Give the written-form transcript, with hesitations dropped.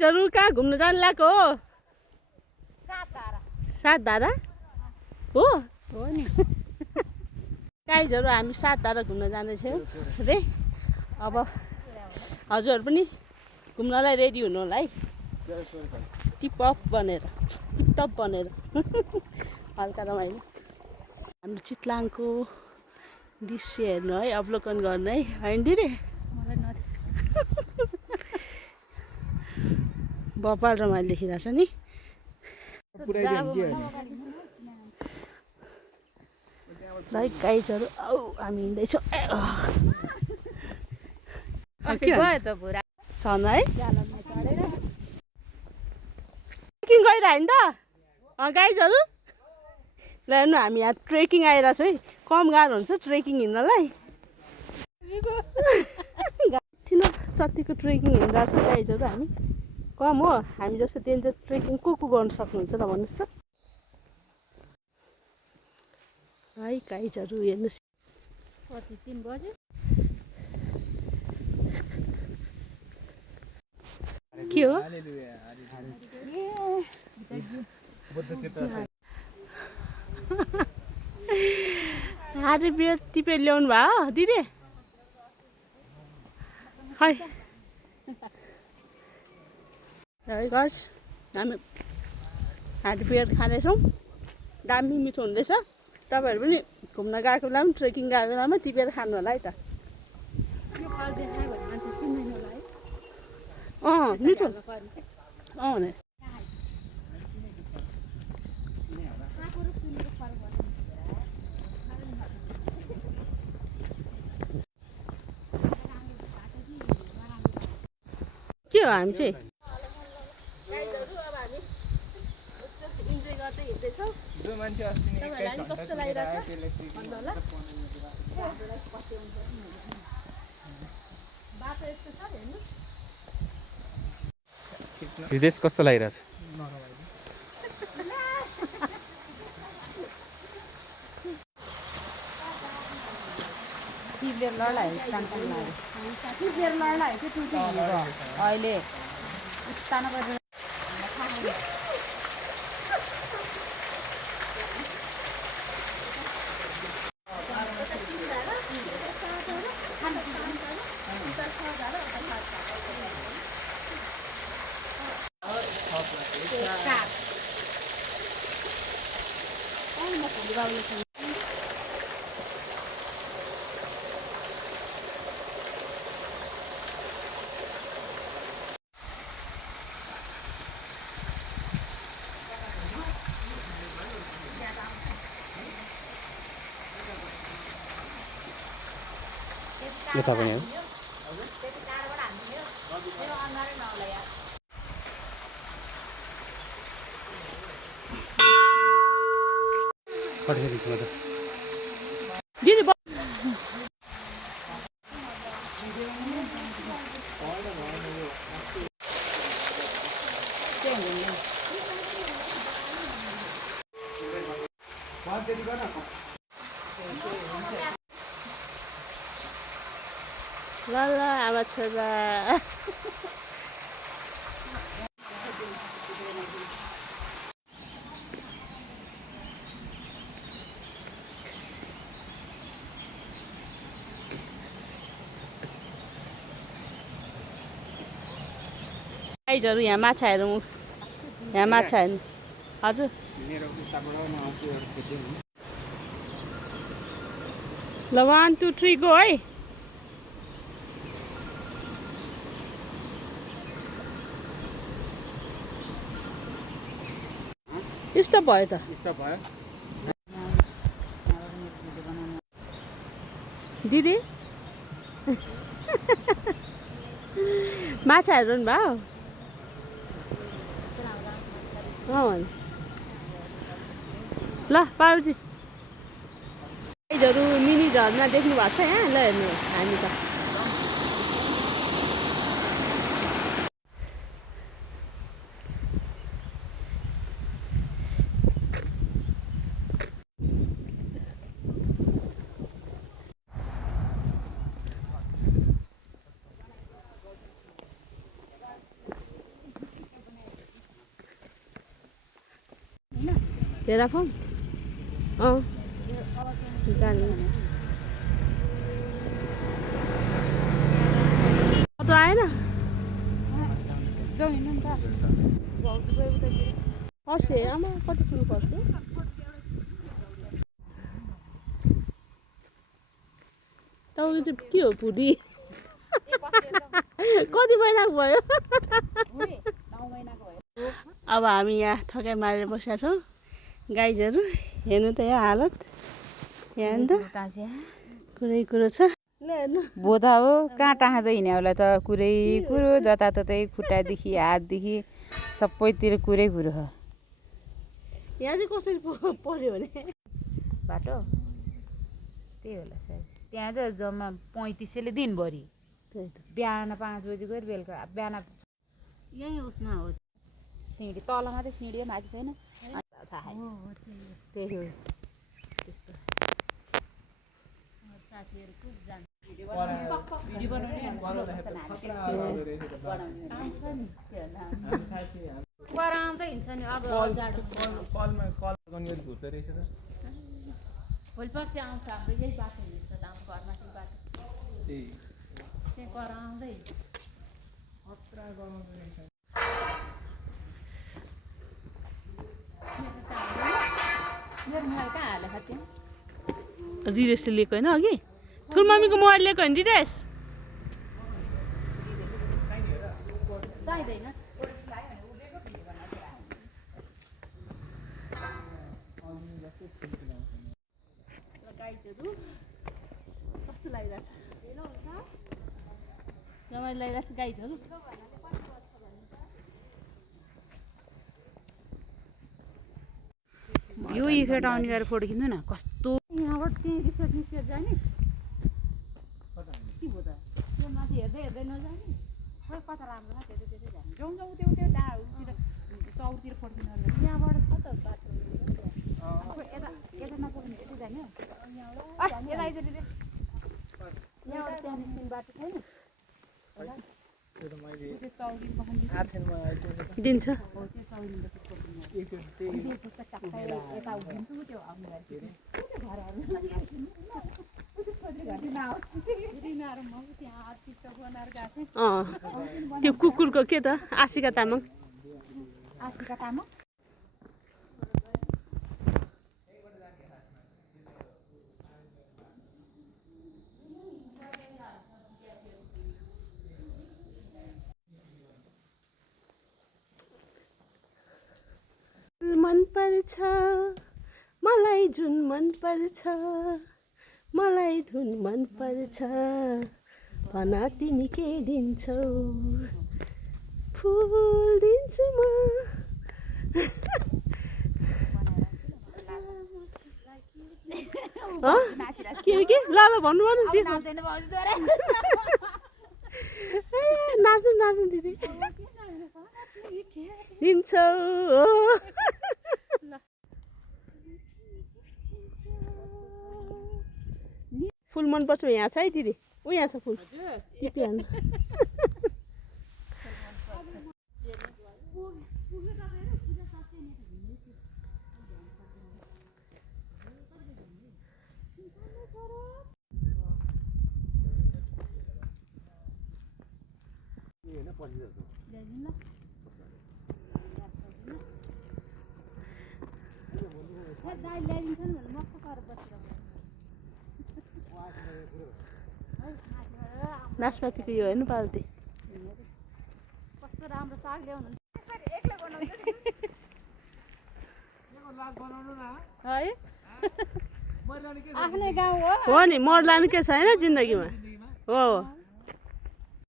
जरुर कहाँ घुम्न जानु लागेको हो? सातधारा हो नि गाइजहरू हामी सातधारा घुम्न जाँदैछौँ रे। अब हजुरहरू पनि घुम्नलाई रेडी हुनु होला है, टिपअप बनेर टिपटप बनेर हल्का रमाइलो। हाम्रो चितलाङको दृश्य हेर्नु है, अवलोकन गर्नु है, होइन दिदी? बपाल रमाइलो देखिरहेछ नि। लाइक गाइजहरू औ हामी हिँड्दैछौँ छन् है। ट्रेकिङ गइरह्यो नि त गाइजहरू। ल हेर्नु हामी यहाँ ट्रेकिङ आइरहेको छ है, कम गाह्रो हुन्छ ट्रेकिङ हिँड्नलाई। किन जतिको ट्रेकिङ हिँडिरहेको छ गाइजहरू हामी, कम हो हामी जस्तो डेन्जर ट्रेकिङ को गर्नु सक्नुहुन्छ त भन्नुहोस् त है गाइजहरू। हेर्नुहोस् कति 3 बजे के हो हाते बियर टिपेर ल्याउनु भयो दिदी? खै है गस, हामी हाते बियर खाँदैछौँ, दामी मिठो हुँदैछ। तपाईँहरू पनि घुम्न गएको बेलामा ट्रेकिङ गएको बेलामा टिपेर खानु होला है त। मिठो नि। के हो हामी चाहिँ इन्जोय गर्दै हिँड्दैछौँ। तपाईँहरूलाई कस्तो लागिरहेछ भन्नु होला। बाटो यस्तो छ हेर्नु। विदेश कस्तो लागिरहेछ? चिप्लेर लडायो टाङटाङ लाग्यो, चिप्लेर लडायो कि टुटी अहिले उत्तानो गरेर यता पनि हो। दिदी ल ल आमा छोरा गाइजहरू यहाँ माछा हेरौँ, यहाँ माछा हेर्नु। हजुर ल 1 2 3 गो है। स्टप भयो त। दिदी माछा हेर्नु भयो? ल पार्वती गाइजहरू मिनी झरना देख्नु भएको छ यहाँ? ल हेर्नु हामी त हेराफम जाने अटो आएन जाउँ हिँड्नु नि त पर्से आमा कति ठुलो पर्छ तपाईँको चाहिँ के हो पुडी कति महिनाको भयो अब हामी यहाँ थकाइ मारेर बसेका छौँ गाइजहरू हेर्नु त यहाँ हालत यहाँ नि त कुरै कुरो छ ल हेर्नु बोधा हो कहाँ टाँस्दै हिँड्योलाई त कुरै कुरो जताततै खुट्टादेखि हातदेखि सबैतिर कुरै कुरो हो यहाँ चाहिँ कसरी पर्यो भने बाटो त्यही होला सायद त्यहाँ चाहिँ जम्मा 3500ले दिनभरि बिहान 5 बजी गएर बेलुका बिहान यहीँ उसमा हो सिँढी तल मात्रै सिँढी माथि छैन थाहा त्यही हो त्यस्तो साथीहरू खुब जान्छ भिडियो बनाउने कराउँदै हिँड्छ नि अब भोलि पर्सि आउँछ हाम्रो यही बाटो हिँड्छ त हाम्रो घरमाथि बाटो त्यहाँ कराउँदै मेरो मोबाइल कहाँ हालेको थियो रिदेशले लिएको होइन अघि ठुलमम्मीको मोबाइल लिएको होइन रिदेश चाहिँदैन गाइजहरू कस्तो लागिरहेछ रमाइलो लागिरहेछ गाइजहरू यो इफेक्ट आउने गरेर फोटो खिच्नु न कस्तो यहाँबाट त्यहीँ रिसोर्ट निस्केर जाने के भयो त त्यो माथि हेर्दै हेर्दै नजाने खोइ कता राम्रो छ त्यो त्यतै जाने जाउँ जाउँ त्यो डाँडातिर चौरतिर फोटो खिच्नु यहाँबाट कता बाटो यता यता नपुग्ने यतै जाने यता आइज यहाँबाट त्यहाँ निस्किने बाटो छैन दिन्छ त्यो कुकुरको के त आशिका तामाङ मन पर्छ मलाई जुन मन पर्छ मलाई धुन मन पर्छ भन तिमी के दिन्छौ फुल दिन्छु म के ल ल भन्नु भन्नु नाच्नु नाच्नु दिदी दिन्छौ फुल मन पर्छ यहाँ छ है दिदी ऊ यहाँ छ फुल टिपिहाल्नु नास्पातीको यो हेर्नु बाल्टी कस्तो राम्रो साग ल्याउनु है आफ्नै गाउँ हो हो नि मर लानु के छैन जिन्दगीमा हो